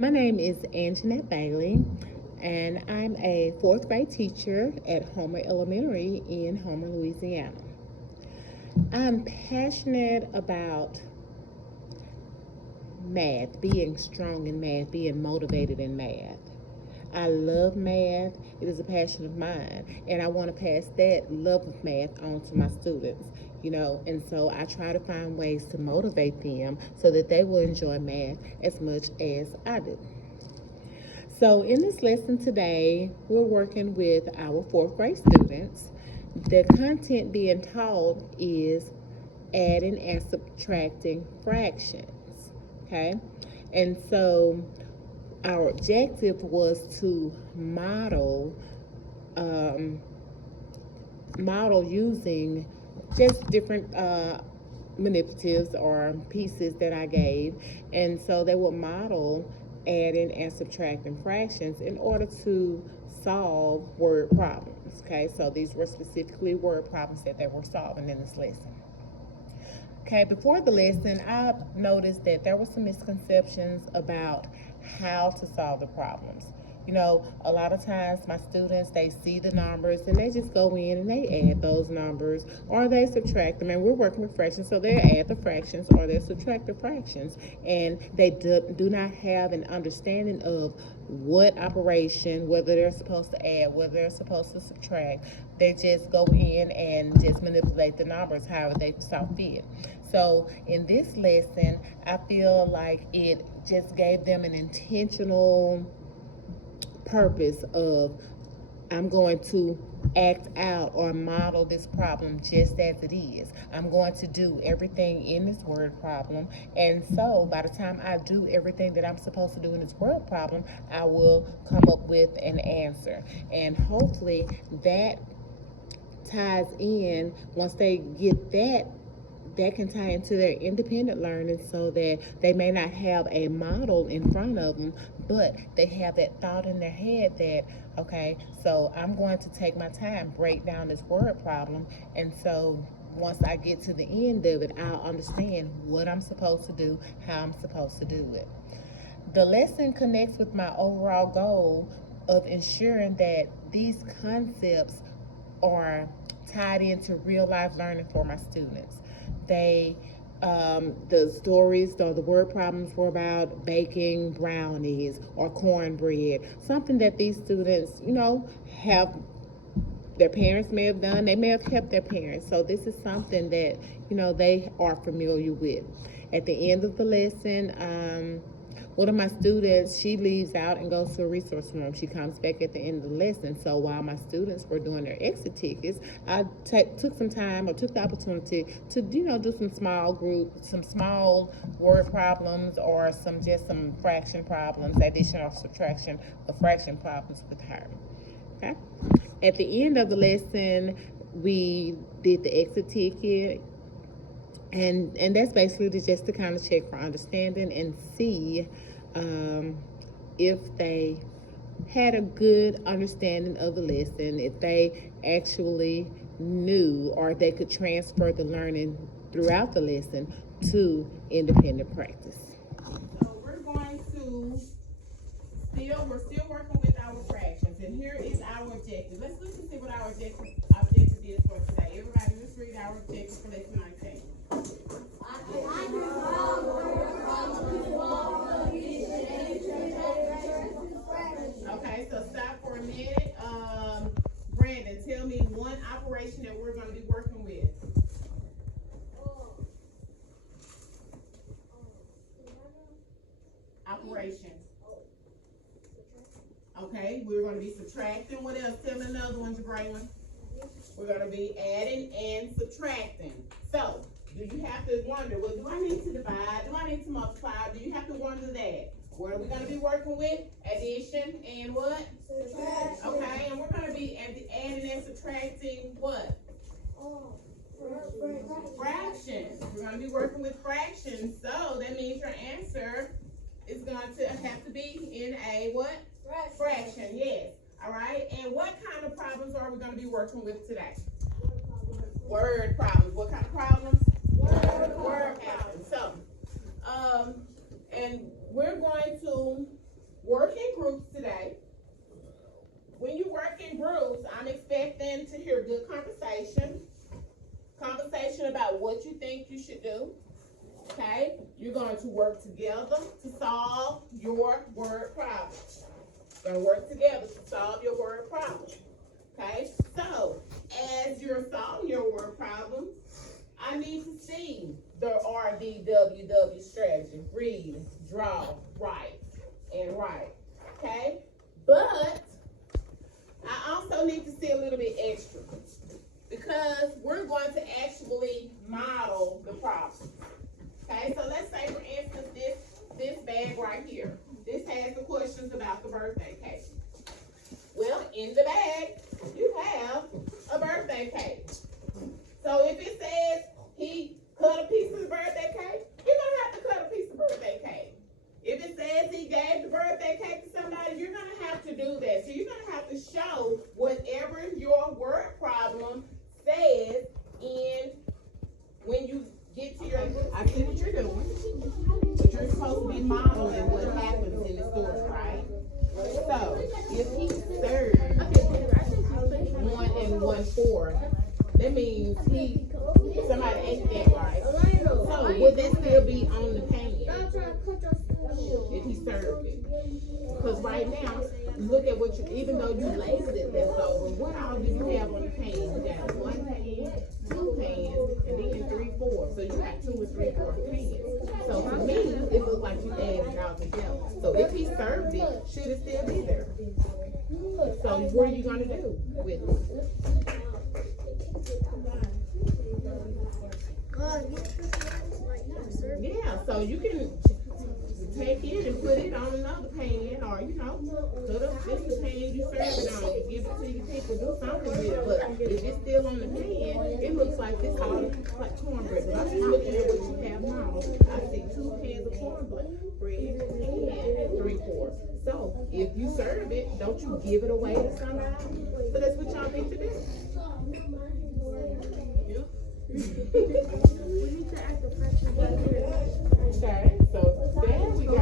My name is Anjanette Bailey, and I'm a fourth grade teacher at Homer Elementary in Homer, Louisiana. I'm passionate about math, being strong in math, being motivated in math. I love math. It is a passion of mine, and I want to pass that love of math on to my students. And so I try to find ways to motivate them so that they will enjoy math as much as I do. So, in this lesson today, we're working with our fourth grade students. The content being taught is adding and subtracting fractions. Okay, and so our objective was to um, model using just different manipulatives or pieces that I gave, and so they would model adding and subtracting fractions in order to solve word problems. Okay, so these were specifically word problems that they were solving in this lesson. Okay, before the lesson, I noticed that there were some misconceptions about how to solve the problems. A lot of times my students, they see the numbers and they just go in and they add those numbers or they subtract them. And we're working with fractions, so they add the fractions or they subtract the fractions. And they do not have an understanding of what operation, whether they're supposed to add, whether they're supposed to subtract. They just go in and just manipulate the numbers however they saw fit. So in this lesson, I feel like it just gave them an intentional purpose of I'm going to act out or model this problem just as it is. I'm going to do everything in this word problem. And so by the time I do everything that I'm supposed to do in this word problem, I will come up with an answer. And hopefully that ties in. Once they get that can tie into their independent learning so that they may not have a model in front of them, but they have that thought in their head that, okay, so I'm going to take my time, break down this word problem, and so once I get to the end of it, I'll understand what I'm supposed to do, how I'm supposed to do it. The lesson connects with my overall goal of ensuring that these concepts are tied into real life learning for my students. They the stories or the word problems were about baking brownies or cornbread, something that these students, have their parents may have done. They may have helped their parents. So this is something that, they are familiar with. At the end of the lesson, one of my students, she leaves out and goes to a resource room. She comes back at the end of the lesson. So while my students were doing their exit tickets, I took some time or took the opportunity to, do some small group, some small word problems or some fraction problems, addition or subtraction of fraction problems with her. Okay. At the end of the lesson, we did the exit ticket, and that's basically just to kind of check for understanding and see if they had a good understanding of the lesson, if they actually knew or they could transfer the learning throughout the lesson to independent practice. So we're still working with our fractions, and here is our objective. Let's look and see what our objective is for today. Everybody, let's read our objective for lesson 19. Okay, so stop for a minute. Brandon, tell me one operation that we're going to be working with. Operation. Okay, we're going to be subtracting. What else? Tell me another one, Braylon. We're going to be adding and subtracting. So, do you have to wonder, well, do I need to divide? Do I need to multiply? Do you have to wonder that? What are we going to be working with? Addition and what? Subtraction. Okay, and we're going to be adding and subtracting what? Fractions. We're going to be working with fractions. So, that means your answer is going to have to be in a what? Fraction, yes. All right, and what kind of problems are we going to be working with today? Word problems. What kind of problems? Word problems. So, and we're going to in to hear good conversation. Conversation about what you think you should do. Okay? You're going to work together to solve your word problem. You're going to work together to solve your word problem. Okay? So, as you're solving your word problem, I need to see the RDWW strategy. Read, draw, write, and write. Okay? But I also need to see a little bit extra because we're going to actually model the problem. Okay? So let's say, for instance, this bag right here. This has the questions about the birthday cake. Well, in the bag, you have a birthday cake. So if it says he cut a piece of the birthday cake, you're going to have to cut a piece of birthday cake. If it says he gave the birthday cake to somebody, you're going to have to do that. So you're going to have to show whatever your word problem says in when you get to your, I see what you're doing. But you're supposed to be modeling what happens in the story, right? So if he served 1 and 1/4, that means somebody ate that, right? So would that still be on the pan if he served it? Because right now, look at what you, even though you labeled it leftover, what all do you have on the pan? You got 1 pan, 2 pans, and then 3, 4. So you got 2 or 3, 4 pans. So to me, it looks like you added it all together. So if he served it, should it still be there? So what are you going to do with it? Yeah, so you can take it and put it on another pan, or put up this pan you serve it on. You give it to your people, do something with it. But if it's still on the pan, it looks like this all like cornbread. But I'm just looking at what you have now. I see 2 pans of cornbread and 3/4. So if you serve it, don't you give it away to somebody? So that's what y'all need to do. We need to add the fraction right here. Okay, so there we go.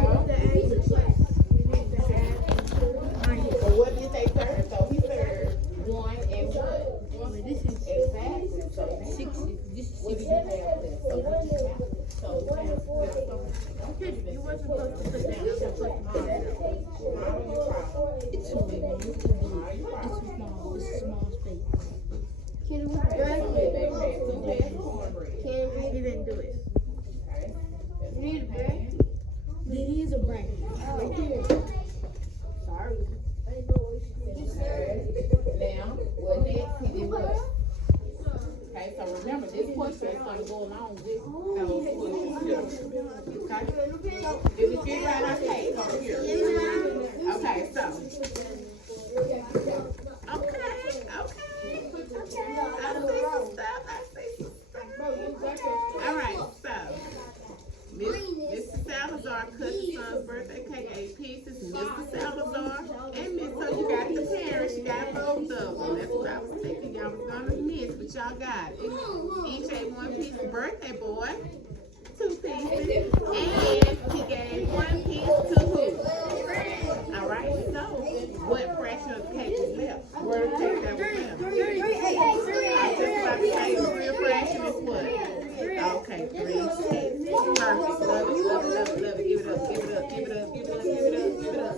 So what did they serve? So he served 1 and 1. This is exactly. So 60. This is 60. So you weren't supposed to put that. You're supposed to put that. It's too big. It's too small. It's a small space. He didn't do it. You need a break? It is a break. Sorry. Now, what next? He did what? Okay, so remember, this question is going to go along with those questions. Okay? Did we figure out our case over here? Okay, so. Okay. I see some stuff. All right, so Mr. Salazar cut his son's birthday cake 8 pieces. Mr. Salazar and Miss, so you got the parents, you got both of them. That's what I was thinking y'all was gonna miss, but y'all got it. Each ate 1 piece of birthday boy, 2 pieces, and he gave 1 piece to who? All right, so what fraction of the cake was left? Where the cake that was left? I was just about to say the real fraction is what? Okay, 3 8. Perfect. Love it, love it, love it, love it. Give it up, give it up, give it up, give it up, give it up, give it up.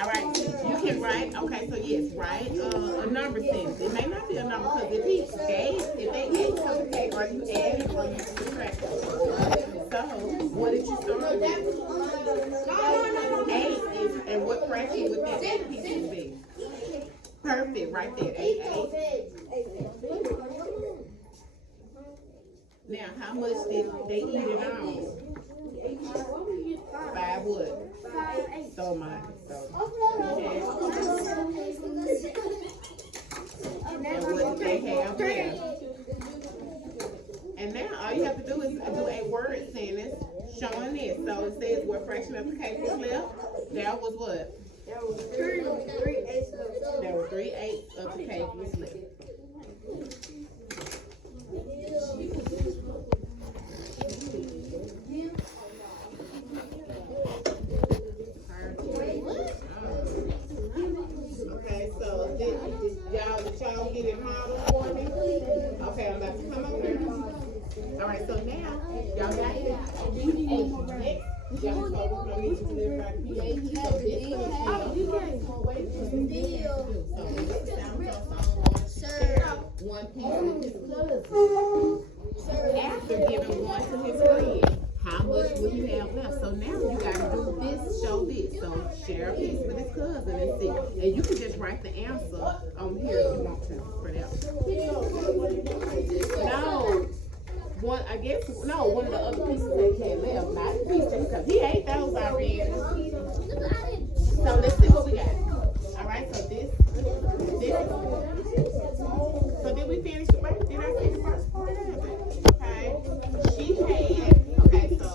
All right, you can write. Okay, so yes, write a number sentence. It may not be a number because if they ate some cake, or you added or you subtracted. So, what did you start with? 8 is, and what fraction would that 8 pieces be? Perfect, right there. 8. Now, how much did they eat it on? 5 what? So much. And what did they have there? And now all you have to do is do a word sentence showing this. So it says what fraction of the cake was left. That was what? That was 3/8. That was 3/8 of the cake was left. Okay, so did y'all so now y'all got it. Y'all one piece with his cousin. After giving one to his friend, how much will you have left? So now you gotta do this, show this. So share a piece with his cousin and see. And you can just write the answer on here if you want to for that. No. One of the other pieces that he had left, not the piece because he ate those already. So let's see what we got. Alright, so this. So did we finish the first? Did I finish the first part of it? Okay. She had, okay, so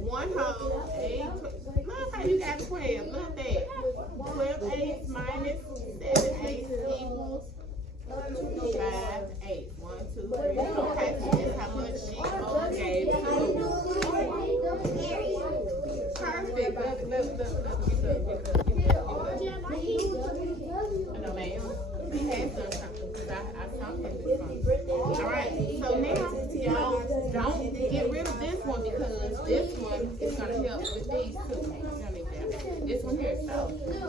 one whole, 8, look how you got 12. Look at that. 12 eighths minus 7 eighths equals 5 8. 1, 2, 3. Okay, so that's how much she gave to. Perfect. Look. No, ma'am. He has done something because I taught him this one. Alright, so now y'all don't get rid of this one because this one is going to help with these two. This one here. So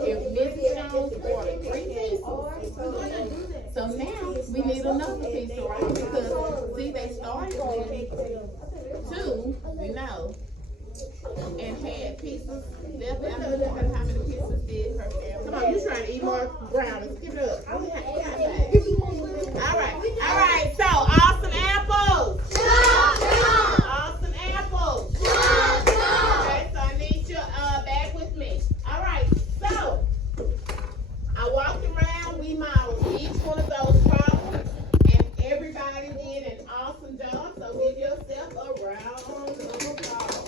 if Mrs. Jones ordered 3 pieces, so now we need another piece, right? Because see, they started with 2, you know, and had pieces left. I don't know how many pieces did her family. Come on, you trying to eat more brownies. Give it up. Alright, so awesome apples. Awesome apples. Okay, so I need you back with me. Alright, so I walked around, we modeled each one of those problems, and everybody did an awesome job. So give yourself a round of applause.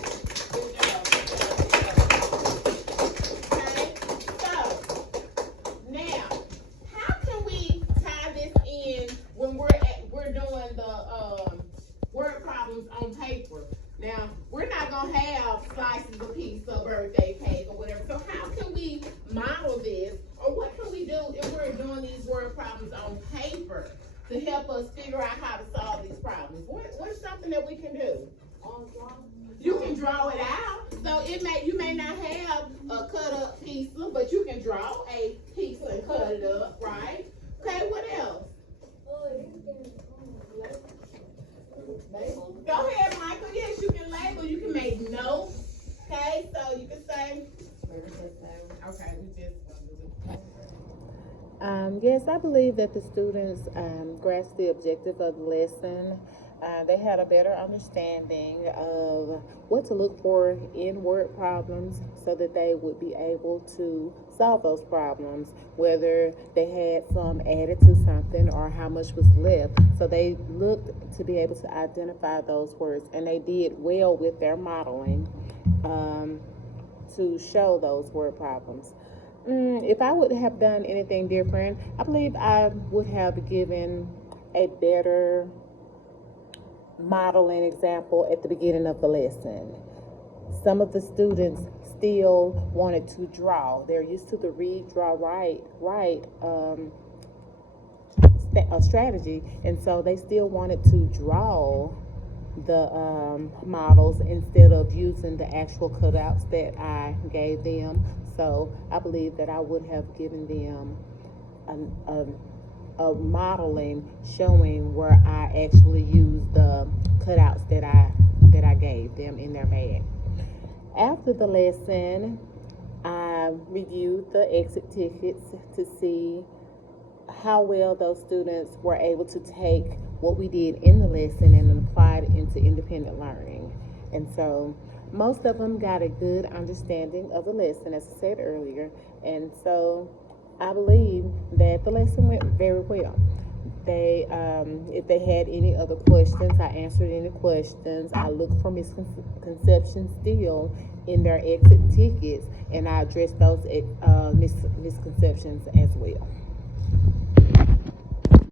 On paper. Now, we're not going to have slices of pizza, birthday cake, or whatever. So how can we model this, or what can we do if we're doing these word problems on paper to help us figure out how to solve these problems? What's something that we can do? You can draw it out. So you may not have a cut up pizza, but you can draw a pizza and cut it up, right? Okay, what else? Go ahead, Michael. Yes, you can label. You can make notes. Okay, so you can say. Okay, we just. Yes, I believe that the students grasped the objective of the lesson. They had a better understanding of what to look for in word problems so that they would be able to solve those problems, whether they had some added to something or how much was left. So they looked to be able to identify those words, and they did well with their modeling to show those word problems. If I would have done anything different, I believe I would have given a better modeling example at the beginning of the lesson. Some of the students still wanted to draw. They're used to the read, draw, write strategy, and so they still wanted to draw the models instead of using the actual cutouts that I gave them. So I believe that I would have given them a modeling showing where I actually used the cutouts that I gave them in their bag. After the lesson, I reviewed the exit tickets to see how well those students were able to take what we did in the lesson and apply it into independent learning. And so most of them got a good understanding of the lesson, as I said earlier, and so I believe that the lesson went very well. They, if they had any other questions, I answered any questions. I looked for misconceptions still in their exit tickets, and I addressed those misconceptions as well.